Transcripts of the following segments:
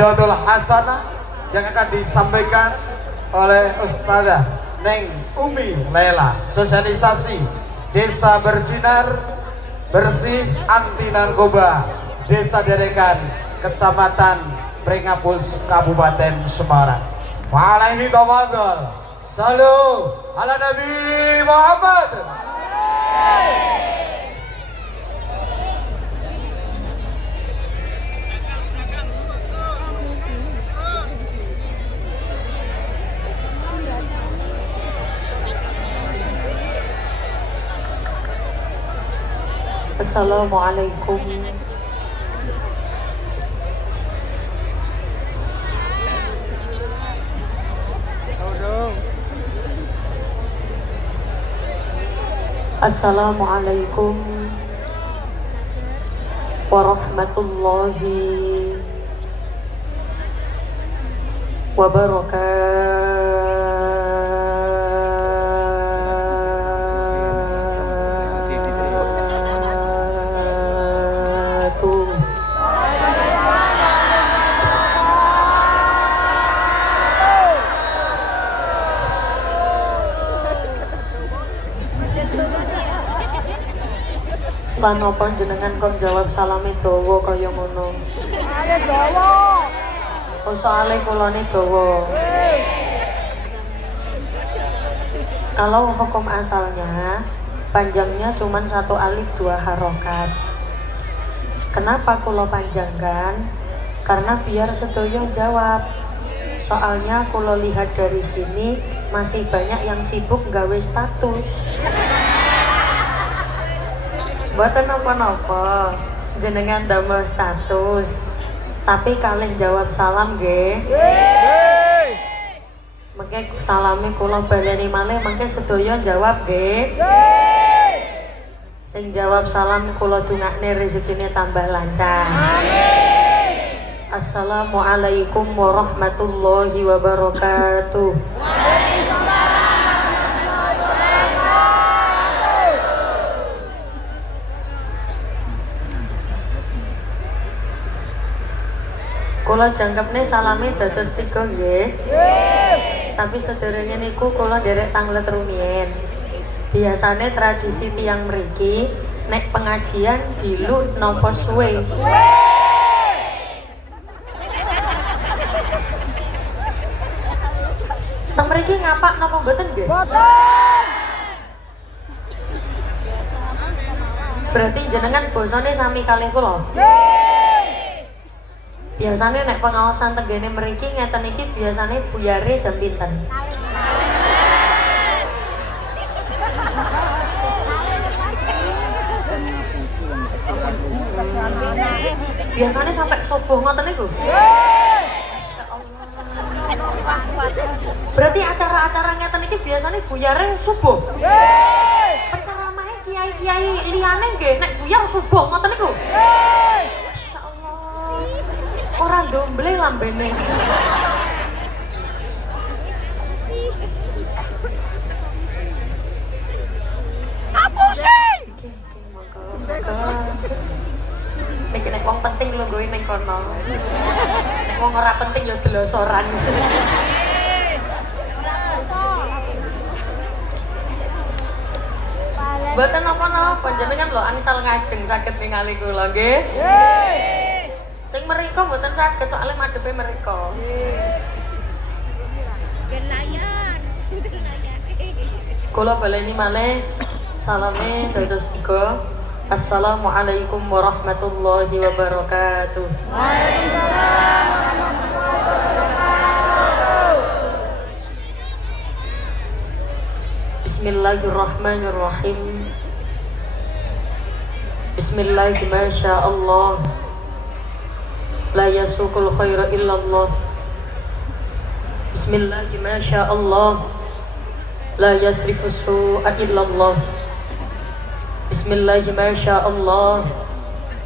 Hidayatul Hasanah yang akan disampaikan oleh Ustazah Neng Umi Lela. Sosialisasi Desa Bersinar Bersih Anti Narkoba Desa Derekan Kecamatan Pringapus Kabupaten Semarang. Walaihi tawadol. Salu ala Nabi Muhammad. Assalamualaikum. Assalamualaikum warahmatullahi wabarakatuh. Lan apa jenengan kon jawab salame dawa kaya ngono? Soale dawa. Oh soale kulone dawa. Kalau hukum asalnya panjangnya cuma 1 alif 2 harokat. Kenapa kulo panjangkan? Karena biar sedoyo jawab. Soalnya kulo lihat dari sini masih banyak yang sibuk gawe status. Buatan apa-apa jenengan damel status tapi kalih jawab salam nggih. Mengke salame kula baleni malih mengke sedaya jawab nggih. Sing jawab salam kula dongakne rezekine tambah lancar. Amin. Assalamualaikum warahmatullahi wabarakatuh. Kula jangkepne salame dados 3 nggih. Tapi sederenge niku kula derek tanglet rumiyin. Biasane tradisi tiyang mriki nek pengajian dilu nampa suwe. Teng mriki ngapak napa mboten nggih? Mboten. Berarti jenengan bosone sami kalih kula? Biasanya nek pengawasan tenggene mriki ngeten iki biasanya buyare jam pinten? Biasanya sampai subuh ngoten niku? Berarti acara-acara ngeten iki biasanya buyare subuh? Penceramahe kiai-kiai liyane nggih nek buyar subuh ngoten niku? Orang domble lambene. Apa sih? Nek wong penting lho nggoe ning kono. Nek wong ora penting ya delosoran. Mboten napa-napa jenengan lho angsal ngajeng saged ningali kula nggih. Sing mereka mboten saged soalnya madhepe mereka. Gelayan. Kula baleni malih salame dados 3. Assalamualaikum warahmatullahi wabarakatuh. Waalaikumsalam warahmatullahi wabarakatuh. Bismillahirrahmanirrahim. Bismillahirrahmanirrahim. La yasukul khaira illallah. Bismillahi ma sya Allah. La yasrifu su'a illallah. Bismillahi ma sya Allah.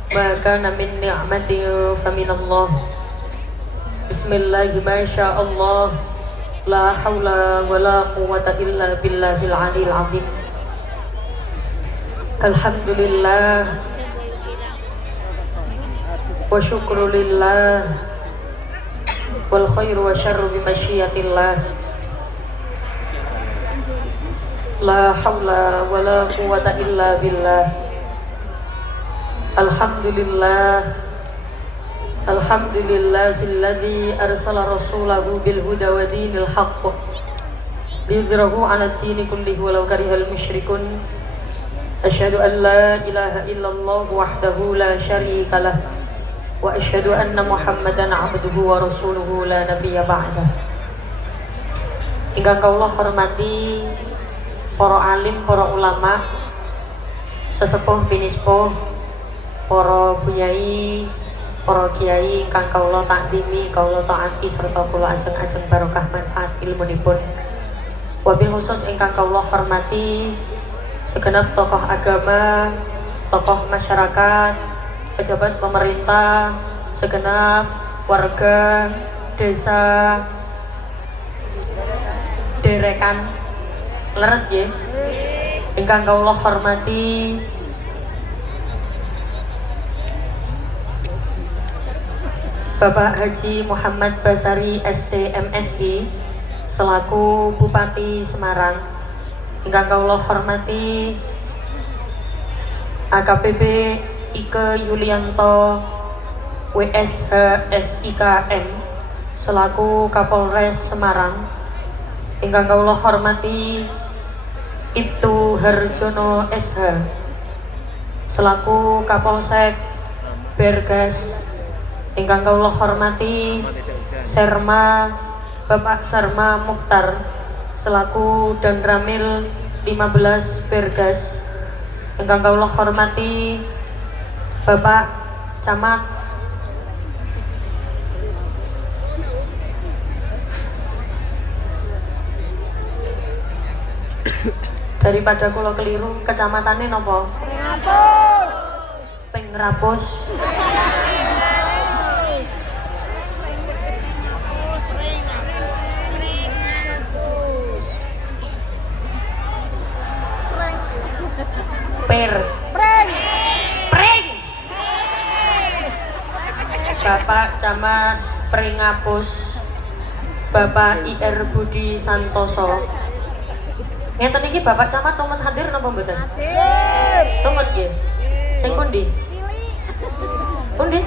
Ma kana min ni'matin faminallah. Bismillahi ma sya Allah. La hawla wa la quwwata illa billahil aliyil azim. Alhamdulillah wa syukrulillah wal khairu wa syarru bi masyiatillah. La haula wa la quwwata illa billah. Alhamdulillahilladzi arsala rasulahu bil huda wa dinil haqq liyudhhirahu 'ala ad-dini kullihi walau karihal musyrikun. Asyhadu an la ilaha illallah wahdahu la syarika lah wa asyhadu anna Muhammadan 'abduhu wa rasuluhu la nabiyya ba'dah. Ingkang kawula hormati para alim, para ulama, sesepuh binispuh, para bunyai, para kiai ingkang kawula takdimi, kawula taati serta kula ajeng-ajeng barokah manfaat ilmunipun. Wabil khusus ingkang kawula hormati segenap tokoh agama, tokoh masyarakat, pejabat pemerintah, segenap warga desa Derekan, leres nggih, ingkang kawula hormati Bapak Haji Muhammad Basari ST MSI selaku Bupati Semarang, ingkang kawula hormati AKBP Ike Yulianto WSH SIKM selaku Kapolres Semarang, ingkang kawula hormati Ibtu Harjono SH selaku Kapolsek Bergas, ingkang kawula hormati Serma Bapak Sarma Mukhtar selaku Danramil 15 Bergas, ingkang kawula hormati Bapak Camat daripada kula keliru, kecamatannya nopo? Pengrapus. Pring. Bapak Camat Pringapus, Bapak IR Budi Santoso. Ngeten iki Bapak Camat tumet hadir napa mboten? Hadir. Tumet nggih. Sing pundi? Pundi?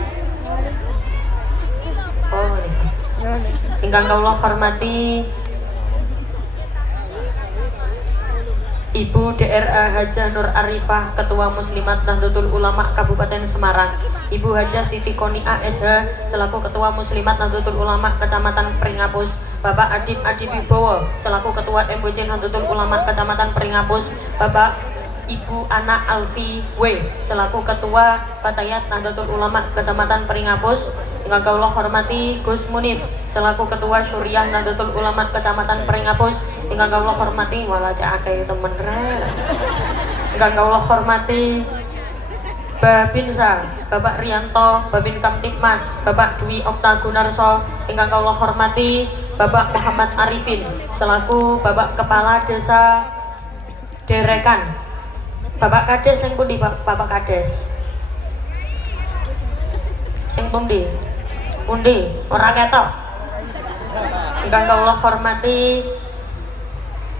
Oh, niki. Ingkang kawula hormati Ibu DRA Hajah Nur Arifah, Ketua Muslimat Nahdlatul Ulama Kabupaten Semarang, Ibu Hajah Siti Konia SH selaku Ketua Muslimat Nahdlatul Ulama Kecamatan Pringapus, Bapak Adib Wibowo selaku Ketua MWC Nahdlatul Ulama Kecamatan Pringapus, Bapak Ibu Ana Alfi W selaku Ketua Fatayat Nahdlatul Ulama Kecamatan Pringapus, ingkang kawula hormati Gus Munif selaku Ketua Syuriah Nahdlatul Ulama Kecamatan Pringapus, ingkang kawula hormati walaja akeh temen rek, ingkang kawula hormati Babinsa Bapak Rianto, Babin Kamtipmas Bapak Dwi Oktagunarso, ingkang kawula hormati Bapak Muhammad Arifin selaku Bapak Kepala Desa Derekan. Bapak Kades sing pundi, Bapak Kades? Sing pundi? Pundi? Ora ketok. Ingkang kawula hormati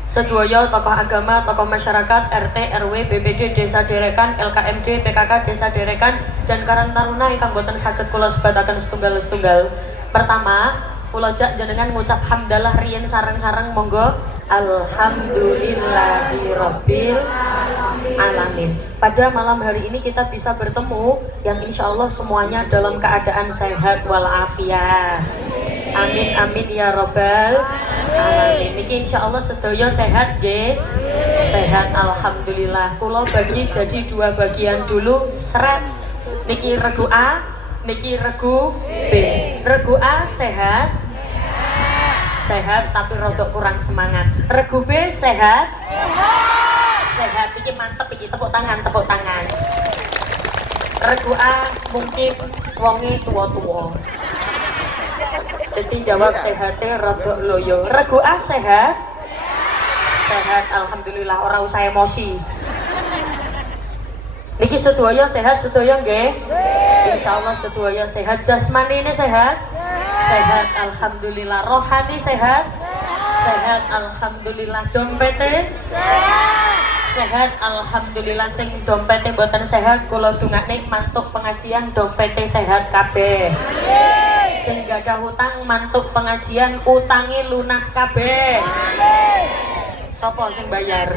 sedaya tokoh agama, tokoh masyarakat, RT, RW, BPD Desa Derekan, LKMD, PKK Desa Derekan, dan Karang Taruna ingkang boten saged kula sebataken setunggal-setunggal. Pertama, kula jak jenengan ngucap hamdalah riyen sareng-sareng, monggo. Alhamdulillahirabbil alamin. Pada malam hari ini kita bisa bertemu yang insya Allah semuanya dalam keadaan sehat walafiat. Amin amin ya robbal alamin. Niki insya Allah sedaya sehat nggih. Sehat alhamdulillah. Kula bagi jadi dua bagian dulu seret. Niki regu A, niki regu B. Regu A sehat. Sehat tapi rodok kurang semangat. Regu B sehat. Sehat, iki mantep iki, tepuk tangan. Regu A mungkin wonge tua-tua. Jadi jawab sehatnya rodok loyo. Regu A sehat. Sehat alhamdulillah, ora usah emosi. Niki sedaya sehat sedaya nggih? Insyaallah sedaya sehat. Jasmani ini sehat. Sehat alhamdulillah. Rohani sehat? Sehat alhamdulillah. Dompete? Sehat alhamdulillah. Sing dompete mboten sehat kula dongakne mantuk pengajian dompete sehat kabeh. Sing gadah utang mantuk pengajian utangi lunas kabeh. Sopo sing bayar?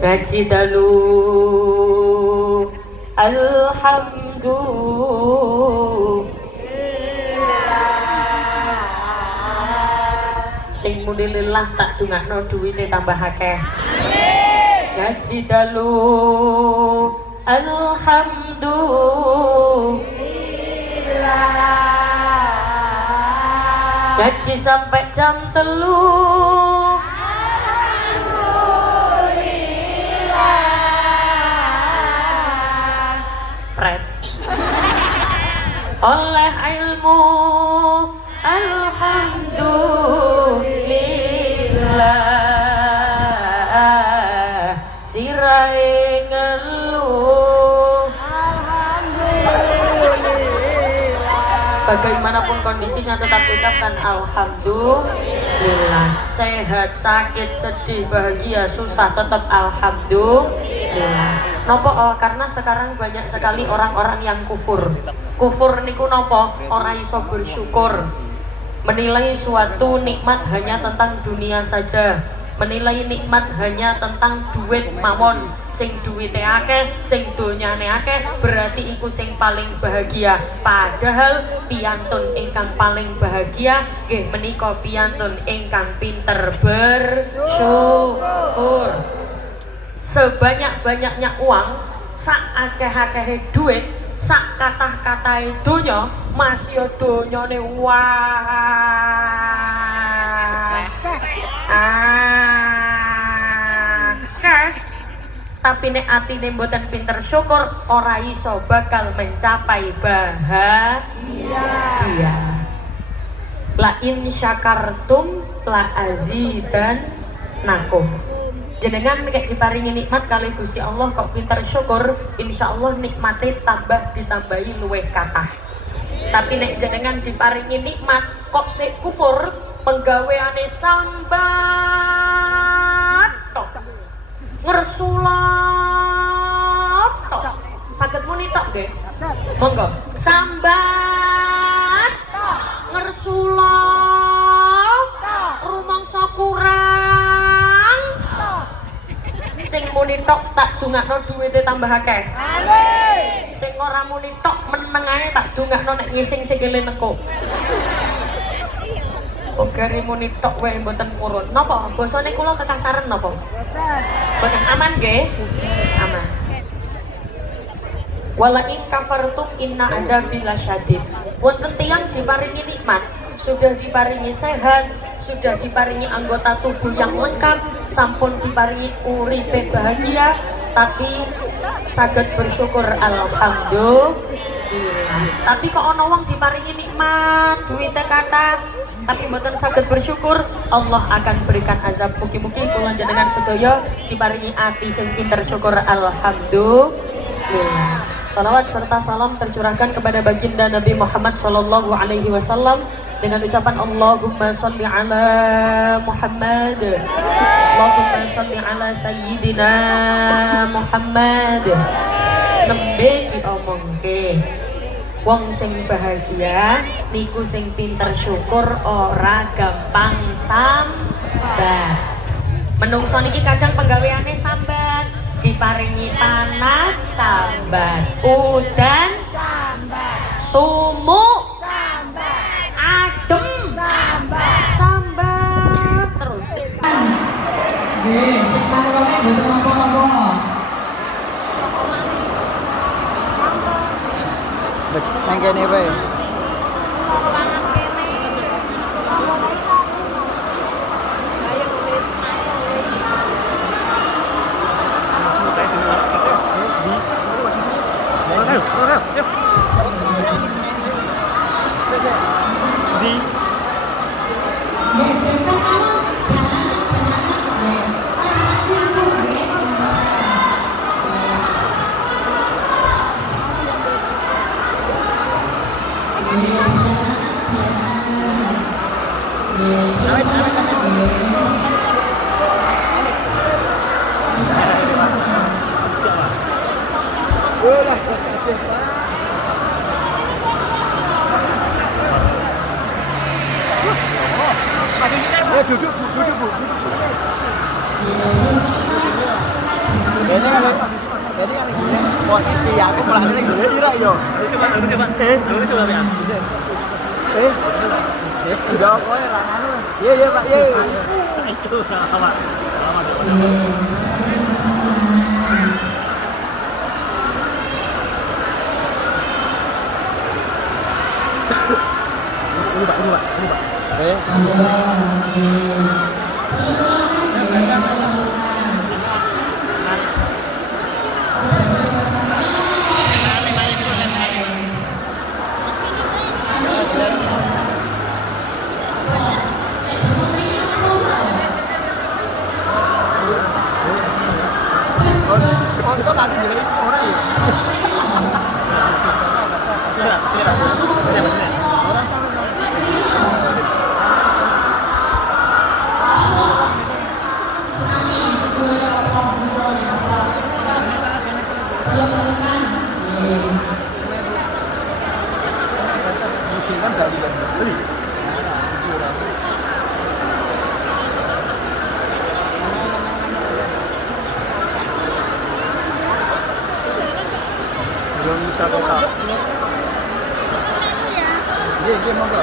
Gaji dalu alhamdulillah. Sing muni lillah tak dungakno duwite tambah akeh. Gaji dalu alhamdulillah. Gaji sampai jam 3. Oleh ilmu alhamdulillah, sirai ngeluh alhamdulillah. Bagaimanapun kondisinya tetap ucapkan alhamdulillah. Sehat, sakit, sedih, bahagia, susah tetap alhamdulillah. Nopo? Karena sekarang banyak sekali orang-orang yang kufur. Kufur niku nopo? Ora iso bersyukur. Menilai suatu nikmat hanya tentang dunia saja. Menilai nikmat hanya tentang duit mamon. Sing duwite akeh, sing donyane akeh, berarti iku sing paling bahagia. Padahal piyantun ingkang paling bahagia nggih menika piyantun ingkang pinter bersyukur. Sebanyak-banyaknya uang, sak akeh-akehe duit, sak kathah-katahe donya, masih donyane akeh. Tapi nek atine mboten pinter syukur, ora iso bakal mencapai bahagia. La in syakartum la azidannakum. Jenengan nek diparingi nikmat kali Gusti Allah kok pinter syukur, insya Allah nikmatnya tambah ditambahi luweh kathah. Tapi nek jenengan diparingi nikmat kok sik kufur, penggaweane sambat tok, ngersulap tok. Saged muni tok nggih? Monggo. Sambat tok, ngersulap tok, rumangsa kurang tok. Sing muni tok tak dongakno duwite tambah akeh. Amin. Sing ora muni tok meneng ae tak dongakno nek ngising sikile nekuk. Kok gari muni tok wae mboten purun. Napa? Basane kula kekasaran napa? Mboten aman nggih? Aman. Wala in kafartum inna adzabi lasyadid. Wonten tiyang diparingi nikmat, sudah diparingi sehat, sudah diparingi anggota tubuh yang lengkap, sampun diparingi uripe bahagia, tapi saged bersyukur alhamdulillah. Tapi kok ana wong diparingi nikmat, duwite kathah, tapi mboten saged bersyukur, Allah akan berikan azab. Mugi-mugi kula jenengan sedaya diparingi ati sing pinter syukur alhamdulillah. Salawat serta salam tercurahkan kepada baginda Nabi Muhammad sallallahu alaihi wasallam dengan ucapan Allahumma sholli ala Muhammad, Allahumma sholli ala sayyidina Muhammad. Nembe diomongke wong sing bahagia niku sing pinter syukur, ora gampang sambat. Menungso niki kadang penggaweane sambat, diparingi panas sambat, udan sambat, sumuk sambat, adem sambat, sambat terus. Nggih, sing marwane mboten apa-apa. Wis nang kene wae. Di Ya duduk Bu. Ini kalau jadi kan posisi aku malah ini gue ira yo. Coba ya. Udah kowe ra anu. Iya Pak, iya. Itu apa? Ini Pak. Konco kan jadi orang ya. Belum bisa total. Iya, monggo.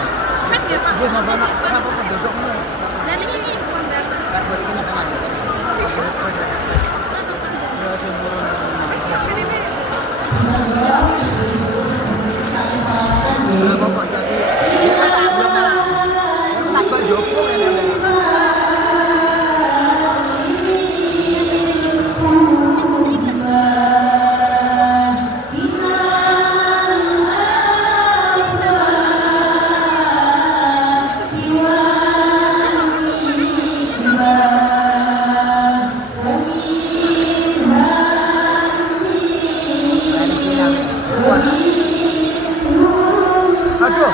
Ya, Pak. Iya, monggo nak apa penduduk ini. Dan ini kondak. Enggak buat ini teman. Ya, sempurna. Bapak jadi. Tak Jopo kan. Aduh.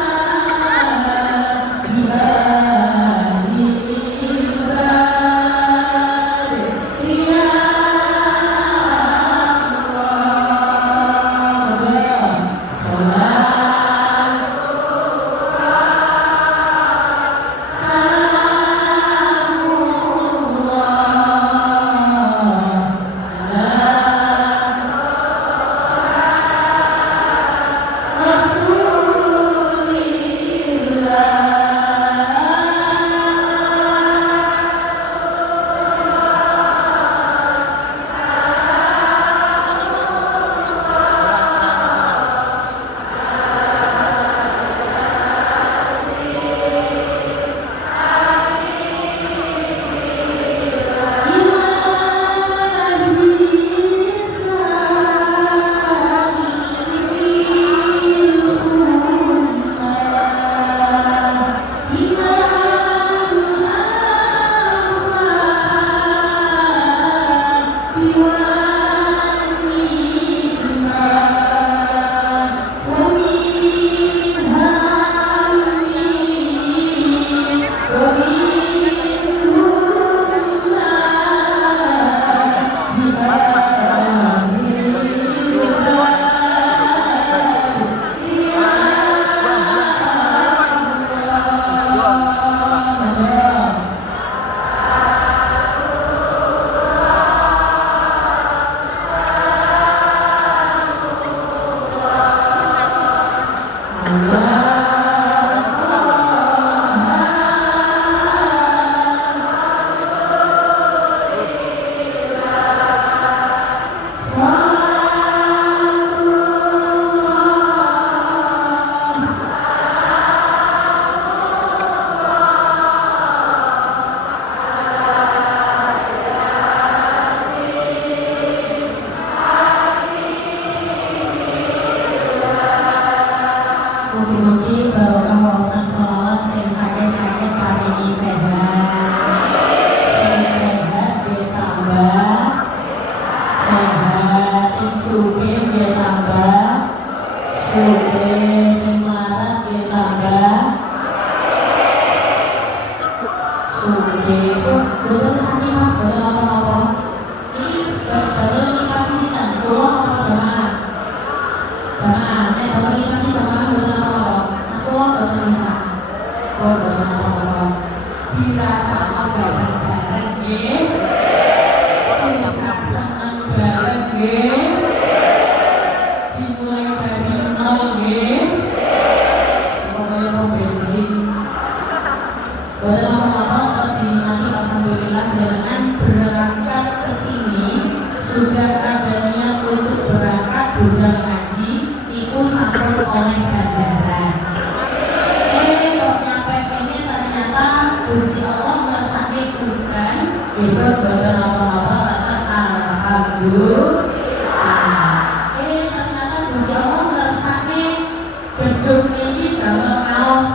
Mugi-mugi barokah wawasan sholawat sing sakit-sakit paringi sehat, sing sehat ditambah, sehat sing sugih ditambah, sugih sing larat ditambah, sugih betul sakit mas betul apa-apa. Ini betul ini kasih sinten kula apa jamaah. nggih. Susah seneng banget nggih. Dimulai dari nol nggih. Pokoknya mau bensin. Boleh apa-apa dinikmati alhamdulillah jangan berangkat ke sini sudah adanya untuk berangkat budal ngaji itu sampun oleh ganjaran. Kok nyampe ini ternyata Gusti Allah meresaki Tuhan itu boten apa-apa kata alhamdulillah. Ternyata Gusti Allah meresaki gedung ini damel kaos.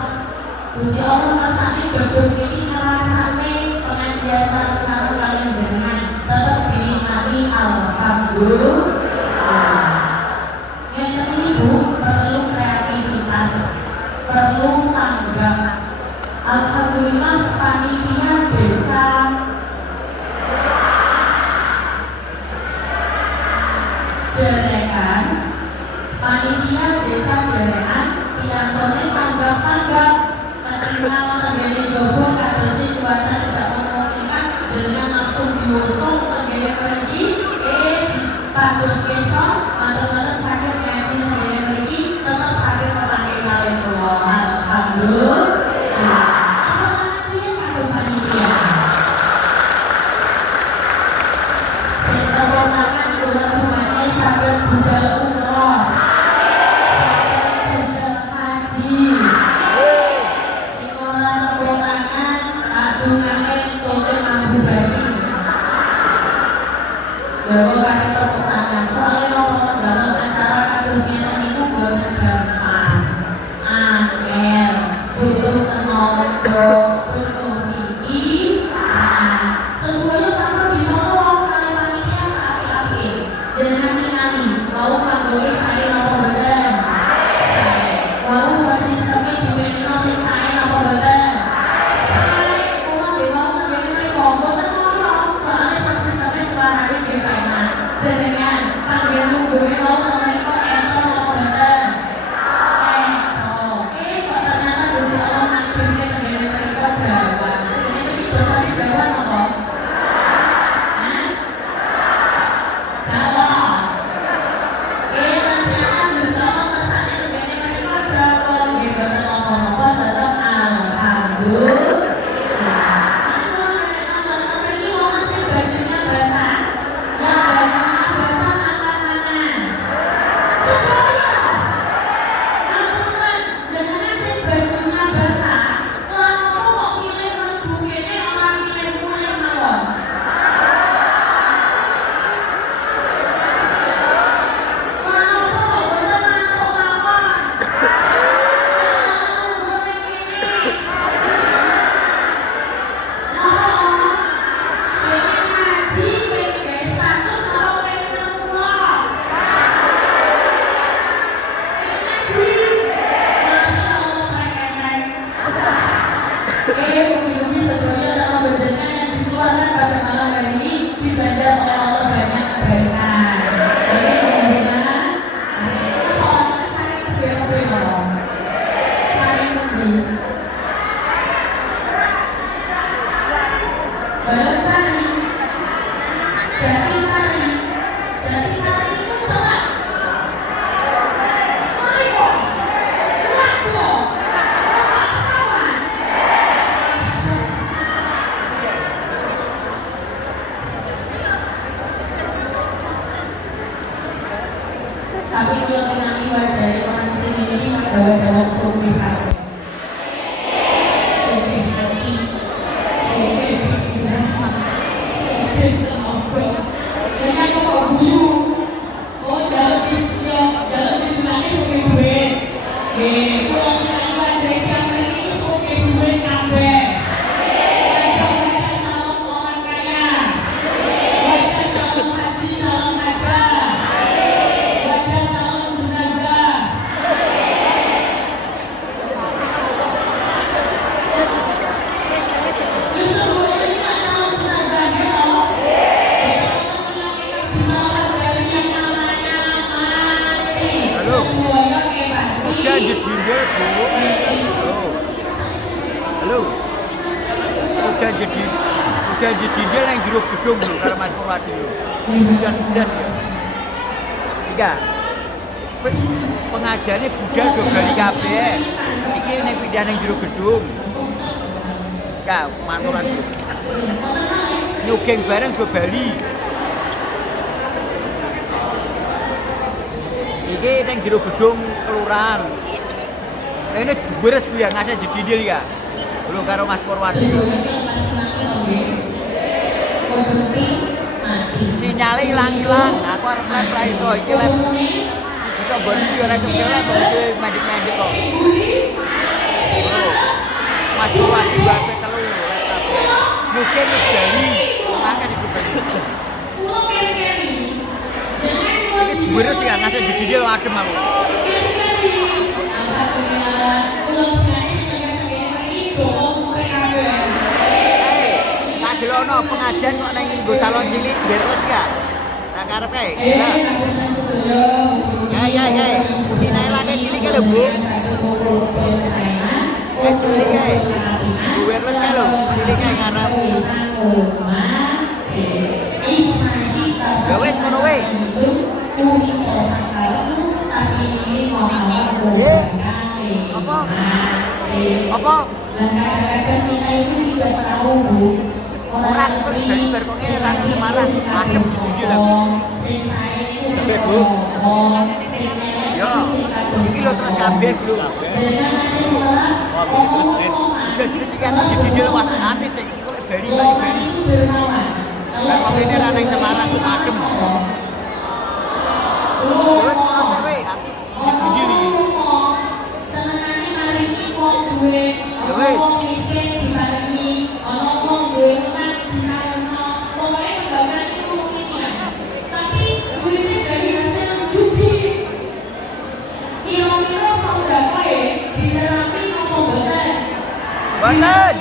Gusti Allah meresaki gedung ini ngrasane pengajian sareng-sareng kalian jenengan tetap dinikmati alhamdulillah. Yang ini Bu perlu kreativitas, perlu tanggap. Alhamdulillah panitia desa Derekan, panitia desa Derekan, piantone tanggap-tanggap. Ketika tenggene jowo kadosi cuaca tidak memungkinkan, jenengan langsung diusung tenggene mriki, dipados besok, matur-matur sakit ngaji tenggene mriki, tetep sakit kepanggih kalih kula. Alhamdulillah. Kalau pakai tepuk tangan, soalnya kalau dalam acara kasusnya itu boten gampang, angel, butuh tenaga, butuh gigi, semuanya sama ditolong oleh panitia seapi-api. Jangan nani, mau panggil saya apa bener? Mau soal sistemnya dimensi saya apa bener? Saya mau dewa menjadi kompeten soalnya soal sistemnya sekarang ini gimana? Jenengan panggil nungguin mau mereka encok apa bener? Encok. Kok ternyata Gusti Allah akhirnya tenggene mereka Jawa. Tenggene iki basa Jawa apa? Jawa. Ternyata Gusti Allah kersane tenggene mereka Jawa. Nggih boten apa-apa tetep alhamdulillah. Ini mau ngasih bajunya basah. Yang bajunya basah angkat tangan. Semuanya. Lakukan. Jangan sih bajunya basah. Lalu kok pilih mlebu kene ora pilih mulih mawon. Lalu kok boten mantuk mawon. Boleh kene. Mohon. Pengen ngaji, pengen gawe status apa pengen pulang? Pengen ngaji. Masya Allah preketek. Umi-umi sedoyo dalam berjenengan yang dikeluarkan pada malam hari ini dibanjar oleh Allah banyak kebaikan. Alhamdulillah. Apa orangnya saling kebaikan? Saling memberi. Balon sari, jati sari itu telat. Ayo, waduh, pesawat. Tapi kalau nanti wajahnya orang sini ini jawab-jawab suami hati. Suami hati, suami pikiran, suami tenaga. Ini aku kok guyu. Oh, jalan di dungannya suami duit. Kalau nanti wajahnya ini suami duit kabeh. Wajah-wajah calon orang kaya. Wajah calon haji, calon hajah. Wajah calon jenazah. Justru ini tak calon jenazah gitu. Teman-teman bisa lepas dari yang namanya mati. Semuanya kayak pasti. Janji dinda Bu. Halo. Janji dinda. budal didindil yang jero gedung lho karo Mas Purwadi lho. Sudan-sudan ya. Enggak. Pengajarane budal do gali kabeh. Iki ning pindah ning jero gedung. Enggak, maturan. Nyugeng bareng do Bali. Iki ning jero gedung kelurahan. Ini beres ku ya ngasih didindil ya. Lho karo Mas Purwadi. Sinyale ilang-ilang, aku arep live ra iso iki live. Jika bari iki ora kebelan kok medhik-medhik kok. Mas Purwadi wae telu lho live kabeh. Mungkin wis dari makane dibeli. Iki beres ya ngasih didindil adem aku. Kadelono pengajian kok neng nggo salon cilik beres ya. Tak karep kae. Ya. Dinae lagi cilik lho, Bu. Cilik kae. Beres kae lho, cilik kae ngarep. Ya wis ngono wae. Apa? Orang itu dari berkongnya ratu Semarang, adem di lah. Tapi Bu, yo, ini lo terus kabeh lu. Terus iki aku didil was ati sik iki kok bari. Berkongnya ini ratu Semarang, adem. Terus terus wae aku didil iki. Ya wis. Bener.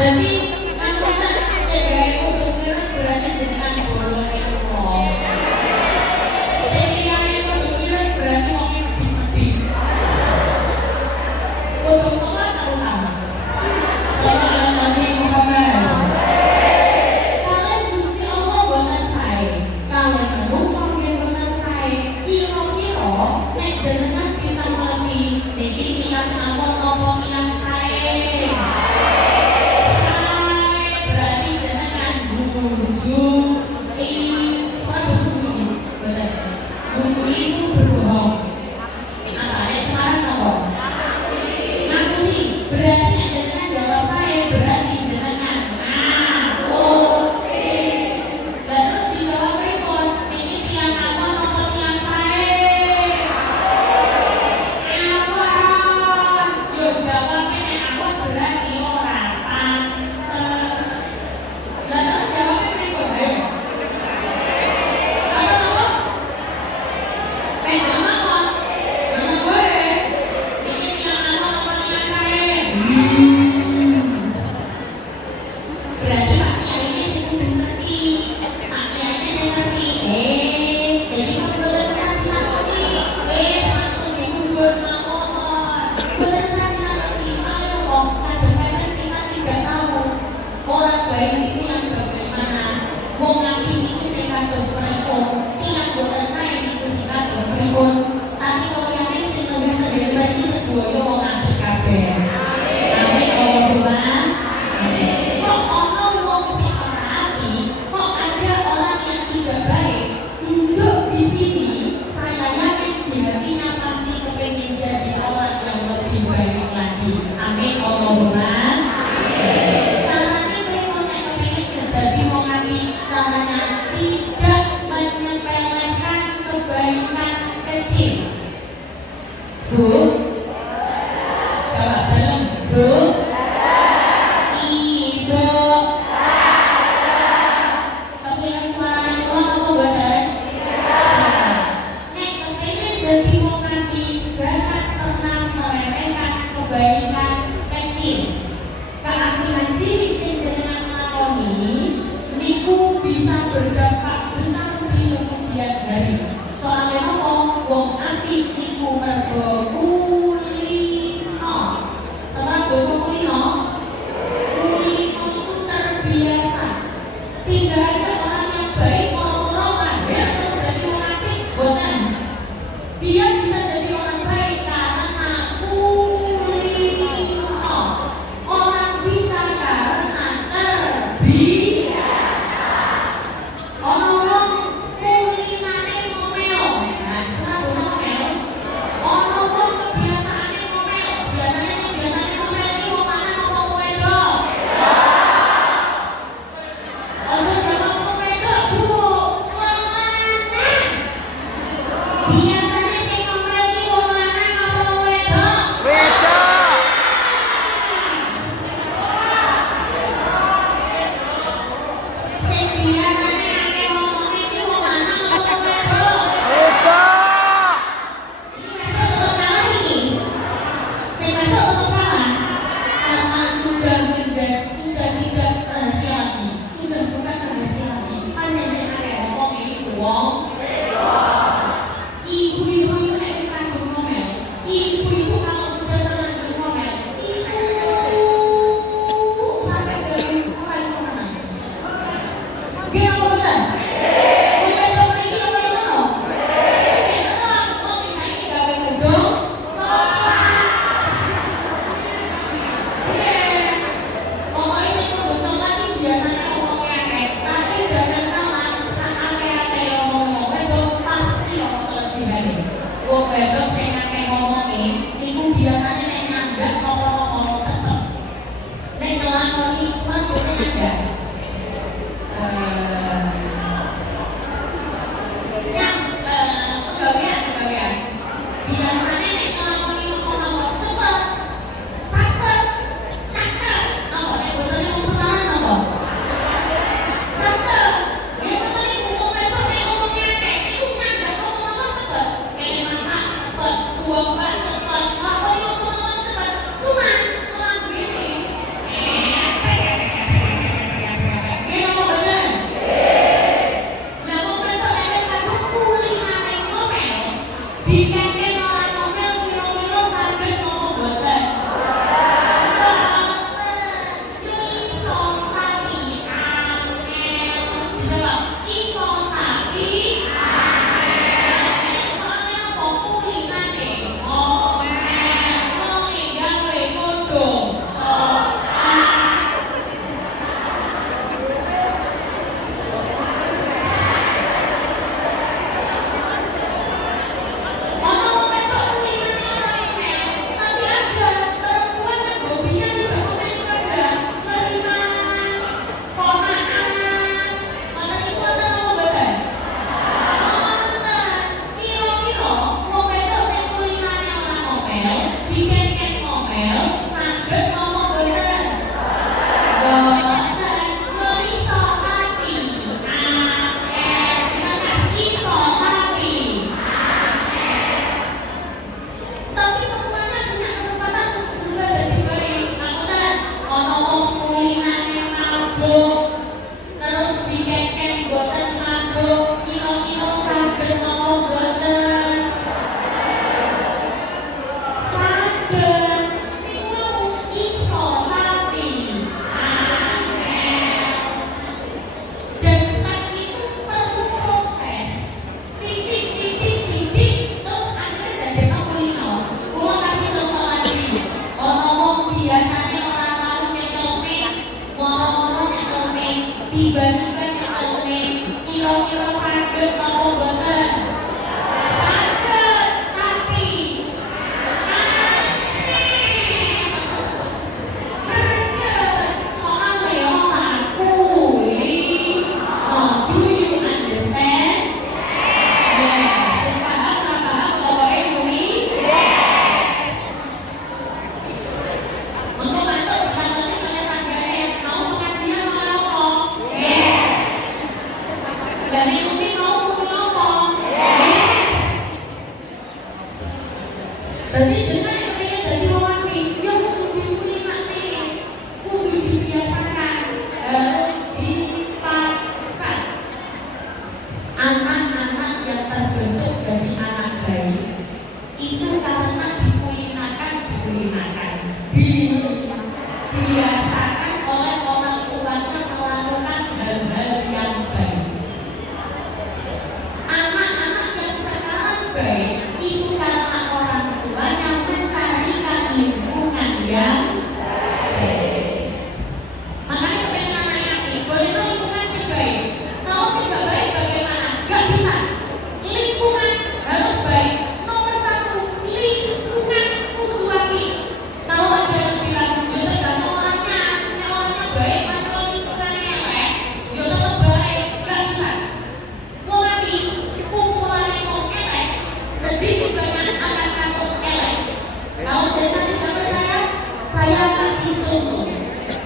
Jadi kalau kita cewek itu berarti jenengan bolong itu. Saya itu berarti mau mati. Untuk sholat tahu nama. Sholat Nabi Muhammad. Kalian Gusti Allah banget saya. Kalian menungso banget saya. Kira-kira nek jenengan kita mati, niki niat apa-apa niat saya.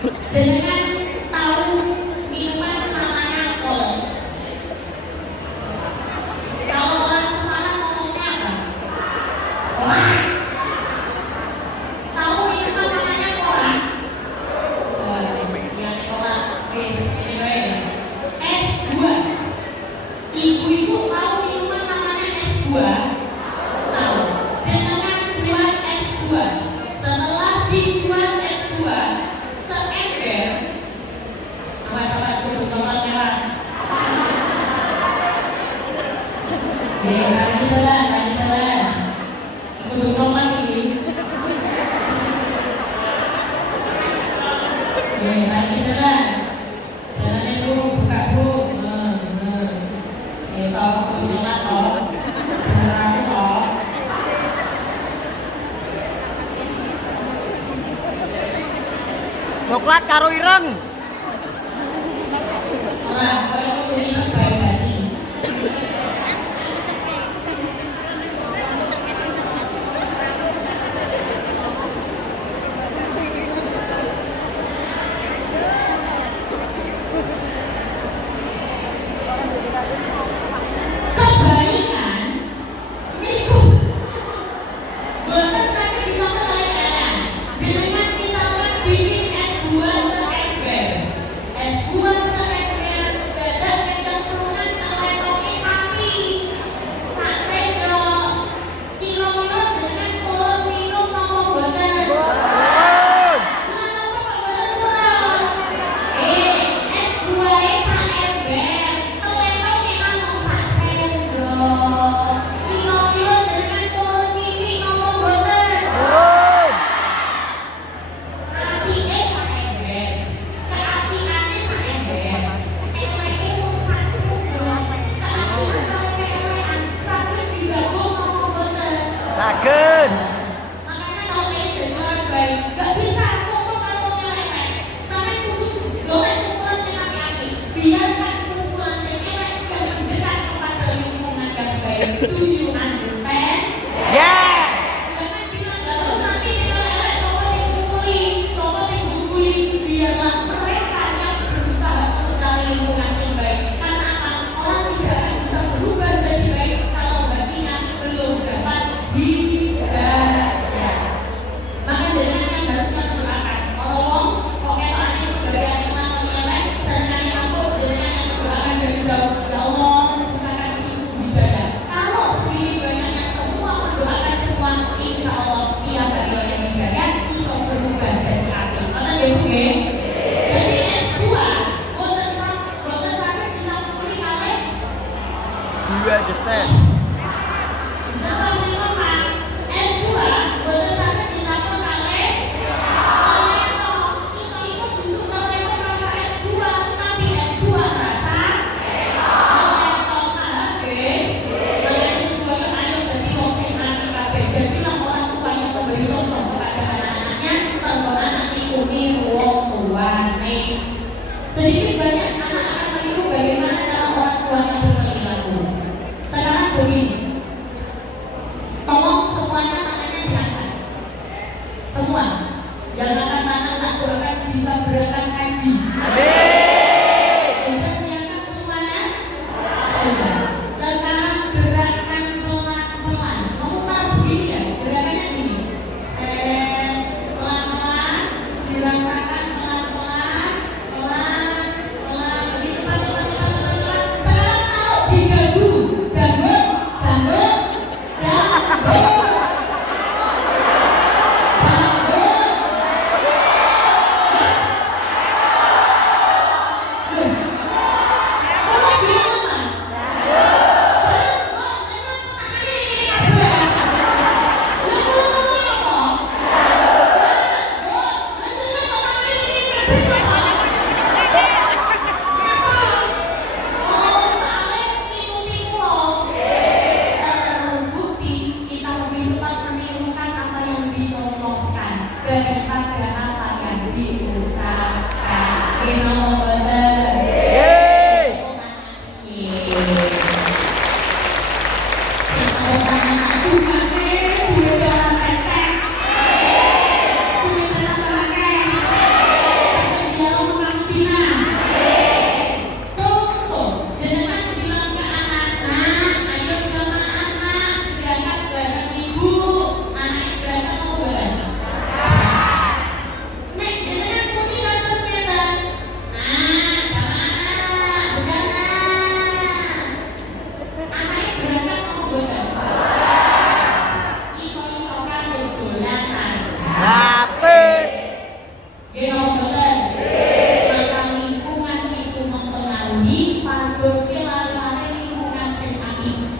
Jenengan tahu minuman namanya kol. Kalau orang Semarang ngomongnya apa? Kolak. Tahu minuman namanya kolak? Ya kolak. Es buah. Ibu-ibu tahu minuman namanya es buah? Tahu. Jenengan buat es buah. Setelah dibuat es buah, seember. Awas-awas kudu total merah. Kali telan. Kudu total ini. Kali telan. Jalannya dulu, buka dulu. Tahu kudu total toh. Berarti toh. Coklat karo ireng. Ora, koyo kudu baik-baik. Kebaikan niku boten saged dilakonan. Jenengan misalkan bikin es buah seember. Es buah seember dadak kecemplungan ngeletoki sapi. Sak sendok. Kira-kira jenengan kula minum napa boten? Kenapa kok boten kurang? Es buahnya sak ember, ngeletoki namung sak sendok. Kira-kira jenengan kula mimi napa boten? Apike sak ember, keapiane sak ember, eleke mung sak sendok, keapian kelekan saged digabung napa boten? Saged. Makanya kalau agent orang baik, gak bisa ngomong kalau nyeleweng. Sampai kudu golek kumpulan sing api-api. Biarkan kumpulan sing elek yang mendekat kepada lingkungan yang baik. Do you understand? Yes. Jangan bilang terus nanti sing elek sopo sing kumpuli, sopo sing kumpuli. Biarlah mereka yang berusaha untuk cari lingkungan sing baik. Karena apa? Orang tidak akan bisa berubah jadi baik kalau hatinya belum dapat hidayah. Maka jenengan yang harusnya berdoakan. Tolong, pokoknya itu bagian iman menilai. Senang ampun jenengan yang berdoakan dari jauh. Ya Allah, bukakan pintu hidayah. Kalau segini banyaknya semua mendoakan semua, insya Allah tiap bagi yang hidayah iso berubah dari api. Karena ya Bu ya. Jadi es buah, boten saged dicampuri kalih. Do you understand? Jangan dimakan. Es buah boten saged dicampur kalih. Oleh iso-iso bentuk oleh rasa es buah, tapi es buah rasa oleh kabeh. Oleh supaya ayo dadi wong sing mati kabeh. Jadilah orang tua yang memberi contoh kepada anak-anaknya, tontonan iku niru wong tuane. Sedikit banyak anak akan meniru bagaimana cara orang tuanya berperilaku. Sekarang begini, tolong semuanya tangannya diangkat. Semua yang angkat tangan tak doakan bisa berangkat haji. Sudah diangkat semuanya? Sudah. Sekarang gerakan pelan-pelan. Memutar begini ya, gerakannya gini. Pelan-pelan, dirasakan pelan-pelan, pelan-pelan. Lebih cepat. Sekarang kalau diganggu, jambut. Nggih napa mboten? Maka lingkungan itu mempengaruhi padosé lare-lare lingkungan sing apik.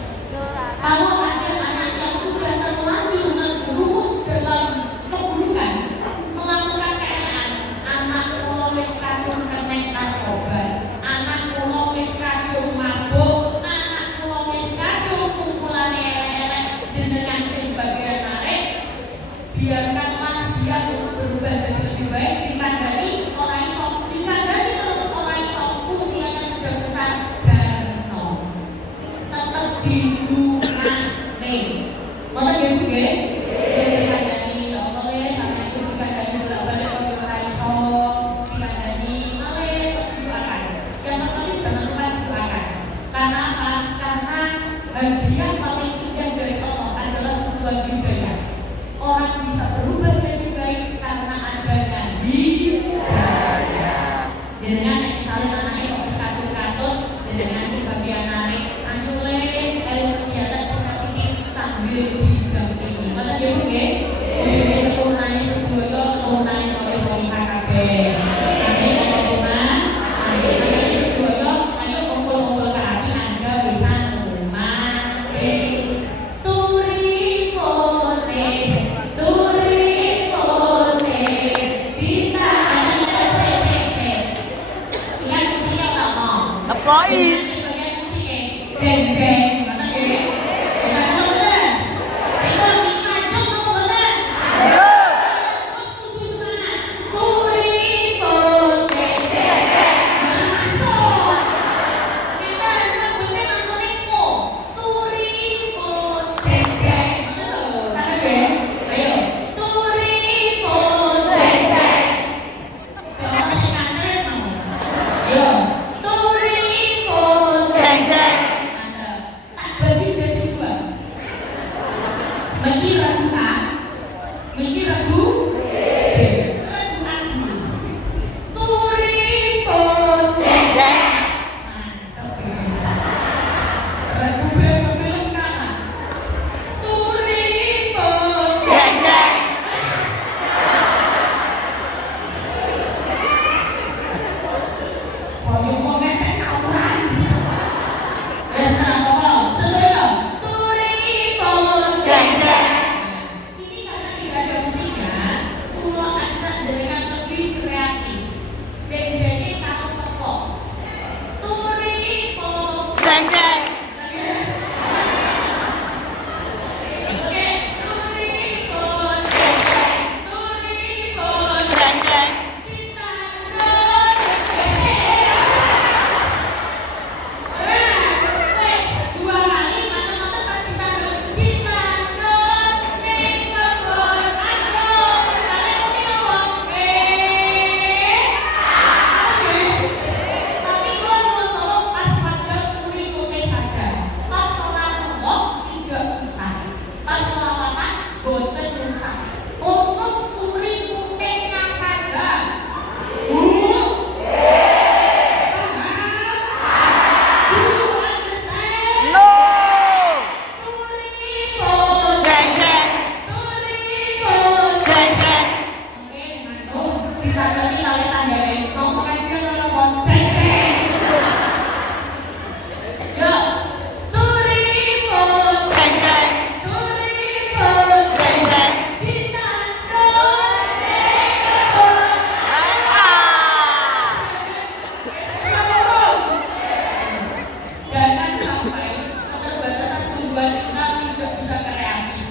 Kalau ada anak yang sudah terlanjur menjerumus dalam keburukan, melakukan keenaan, anak kula wis kadung kenek narkoba, anak kula wis kadung mabuk, anak kula wis kadung pukulane elek-elek, jenengan sing bagian narik, biarkanlah dia untuk berubah jadi lebih baik. Ditandani orang iso, ditandani terus orang iso, usianya sudah besar, jarno tetap dihubungane. Ngoten nggih Bu nggih? Ditandani Allah ya sampai itu ditandani bolak-balik kok ora iso, ditandani oleh terus didoakan. Yang terpenting jangan lupa didoakan. Karena apa? Karena hadiah paling indah dari Allah adalah sebuah hidayah. Orang bisa berubah jadi baik karena adanya hidayah. Jenengan nek misale anake kok wis katut-katut, jenengan sing bagian narik anyule ayo kegiatan sing sambil didampingi. Ngoten nggih Bu nggih? Nggih keturunane sedaya keturunane sore-sore kabeh. Amin Allahumma amin. Sedaya ayo kumpul-kumpul kali anda wisan umate. Turipone kita ingat musiknya nggak mau? Apoi. Ingat musiknya jeng-jeng mana nggih? Bisa nonton? Itu ditajung apa mboten? Kudu semangat. Turipone masuk. Kita rambutnya nontonnya kok. Turipone jeng-jeng. Sana nggih? Ayo. Turipone jeng-jeng. Siapa sing ngancet mau? Ayo. Turipone jeng-jeng. Tak bagi jadi dua. Miki ragu A, Miki ragu B. Ragu A dulu. Turipone jeng-jeng. Mantap ya. Ragu B coba kanan. Turipone jeng-jeng. Pokoknya mau ngecek tawuran. Ini karena tidak ada musiknya, kula ajak jenengan lebih kreatif. Jeng-jengnya karo tepok. Turipone jeng-jeng. Oke, turipone jeng-jeng. Turipone jeng-jeng. Ditandon dua kali mata-mata pasti tandon ditandon ning kebon andong sare kopi nopo tapi kula tolong pas pada turipone saja pas sholat Allah tidak usah pas sholawatan boten usah khusus turipotenya saja ditandani kali tandane mau pengajian ora bonceng. Yo, turipone jeng-jeng. Turipone jeng-jeng. Ditandon ning kebon jangan sampai keterbatasan tujuan kita tidak bisa kreatif.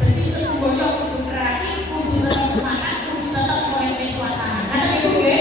Jadi semuanya kudu kreatif, kudu tetap semangat, kudu tetap memimpin suasana. Ada ibu nggih?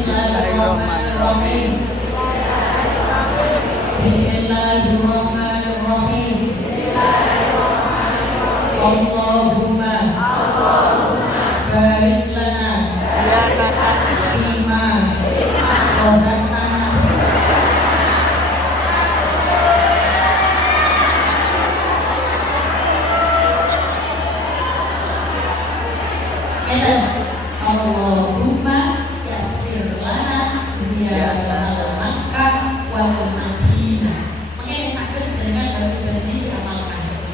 Bismillahirrahmanirrahim. Bismillahirrahmanirrahim. Allahumma barik lana fima razaqtana. Allahumma yassir lana ziyaratal Makkah wal Madinah. Makanya sakit dengan harus janji diamalkan.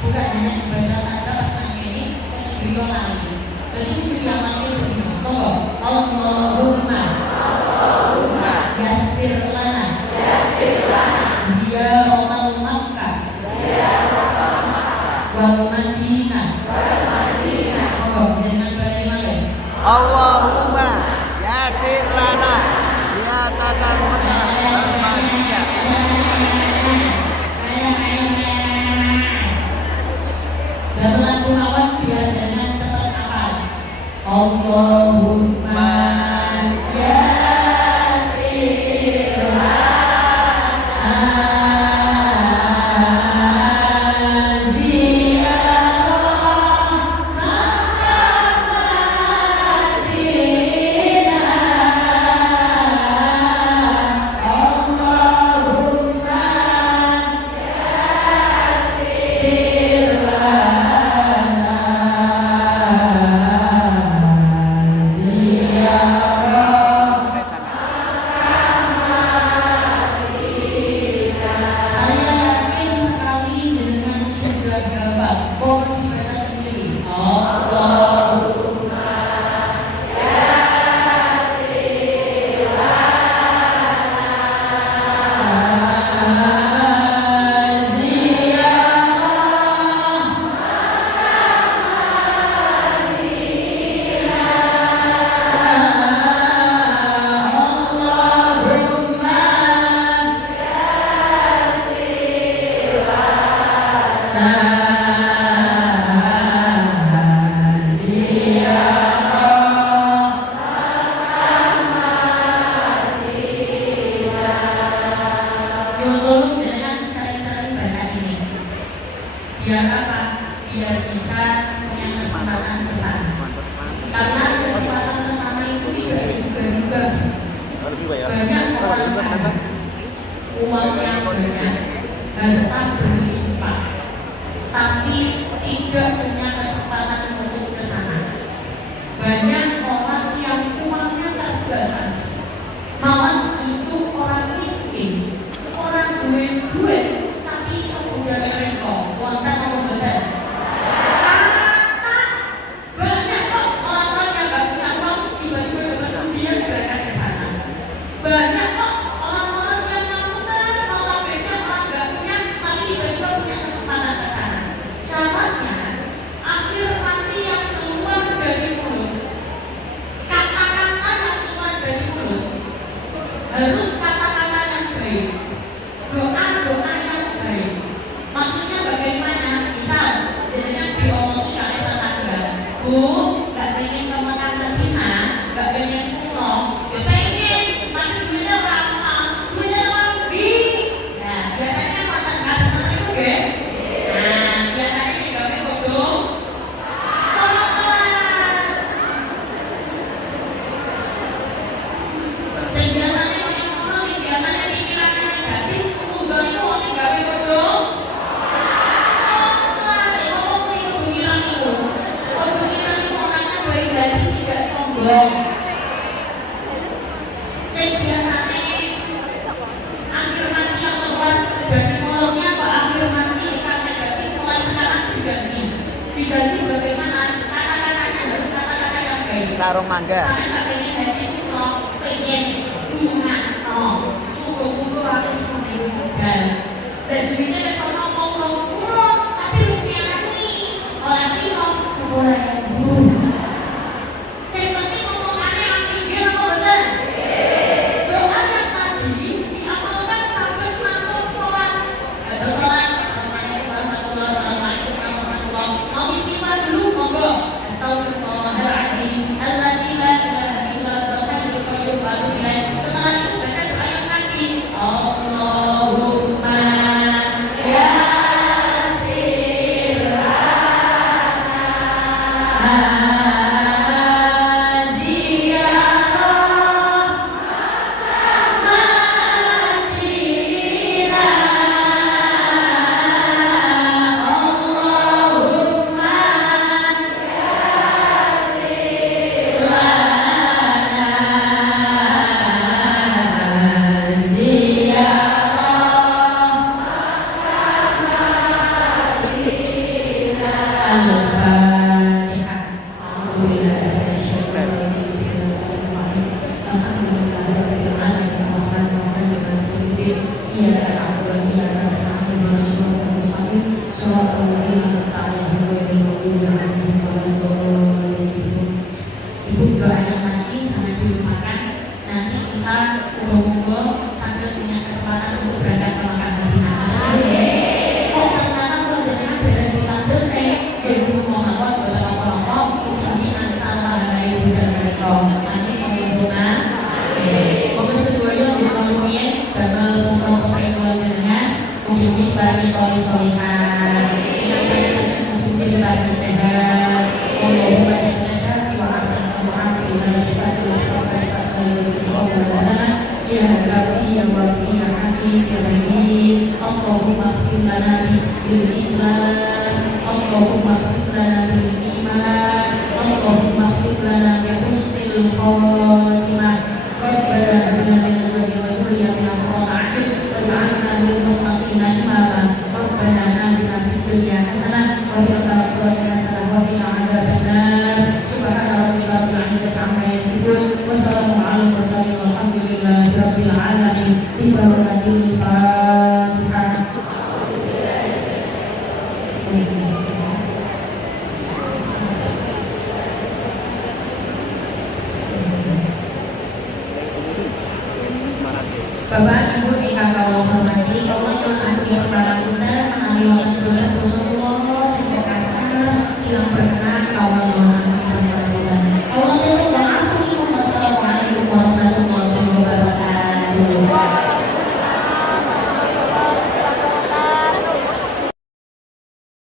Bukan hanya dibaca saja pas ini, tapi beliau lagi. Jadi itu diamalkan begini. Allahumma yassir lana ziyaratal Makkah wal Madinah. Allahumma yasir lana ya tanah Makkah wal Madinah. Dan lagu lawan biasanya cepat hafal. Allahumma yasir lana biar apa? Biar bisa punya kesempatan ke sana. Karena kesempatan ke sana itu tidak juga banyak orang kaya, uangnya banyak, harta berlimpah, tapi tidak punya kesempatan untuk ke sana. Banyak orang yang uangnya terbatas, malah justru orang miskin, orang duit tapi sudah mereka wonten apa mboten? Banyak kok orang-orang yang gak punya uang tiba-tiba dapat undian berangkat ke sana. Banyak kok orang-orang yang ngamutan malah beda orang gak punya tapi tiba-tiba punya kesempatan ke sana. Syaratnya afirmasi yang keluar dari mulut, kata-kata yang keluar dari mulut harus kata-kata yang baik, doa-doa yang baik. Maksudnya bagaimana? Misal, jadinya diomongi oleh tetangga, Bu, gak pengen ke Mekah Madinah, gak pengen umroh, ya pengen, tapi duitnya berapa? Duitnya lebih. Nah, biasanya makan harus seperti itu ya. Nah, biasanya sih gak pengen bodoh. Sing biasanya pengen umroh, sing biasanya pikirannya negatif, semoga itu orang gak pengen bodoh. Saya biasanya afirmasi yang keluar dari mulutnya apa afirmasi yang negatif mulai sekarang diganti bagaimana kata-katanya harus kata-kata yang baik. Sarung mangga. Saya nggak pengen haji umroh, pengen bunga, tunggu harus menghidupkan dan duitnya kesana mau umroh tapi harus diakui oleh Tino sekolah yang buruk. Saya penting ngomong aneh dia apa benar? Doa yang tadi diamalkan sampai masuk sholat. Ada sholat, assalamualaikum warahmatullahi wabarakatuh. Mau istighfar dulu, monggo. Astagfirullahaladzim, alladzi la ilaha kita monggo sambil punya kesempatan untuk berangkat ke Mekah Madinah. Kok ternyata kalau jenengan berada di London ibu Muhammad boten apa-apa ugi angsal larai budal mereka. Nanti pengumuman fokus sedaya dilampaui damel umroh kaya jenengan ugi bagi soli-solihan. Ugi bagi sehat. Allahumma sholli wa sallim wa afi wa sifatu wa ya Rafi ya Wafi ya Hakim ya Majid. Allahumma ighfir lana bil Islam, Allahumma ighfir lana bil iman, Allahumma ighfir lana bi husnil khatimah. Rabbana hab lana min azwajina wa dhurriyyatina qurrata a'yun waj'alna lil muttaqina imama. Rabbana atina fid dunya hasanah wa fil akhirati hasanah wa qina adzabannar. Subhana rabbika rabbil izzati amma yasifun wa salamun alal mursalin walhamdulillahi rabbil alamin. Bi barakatil Fatihah. Bapak Ibu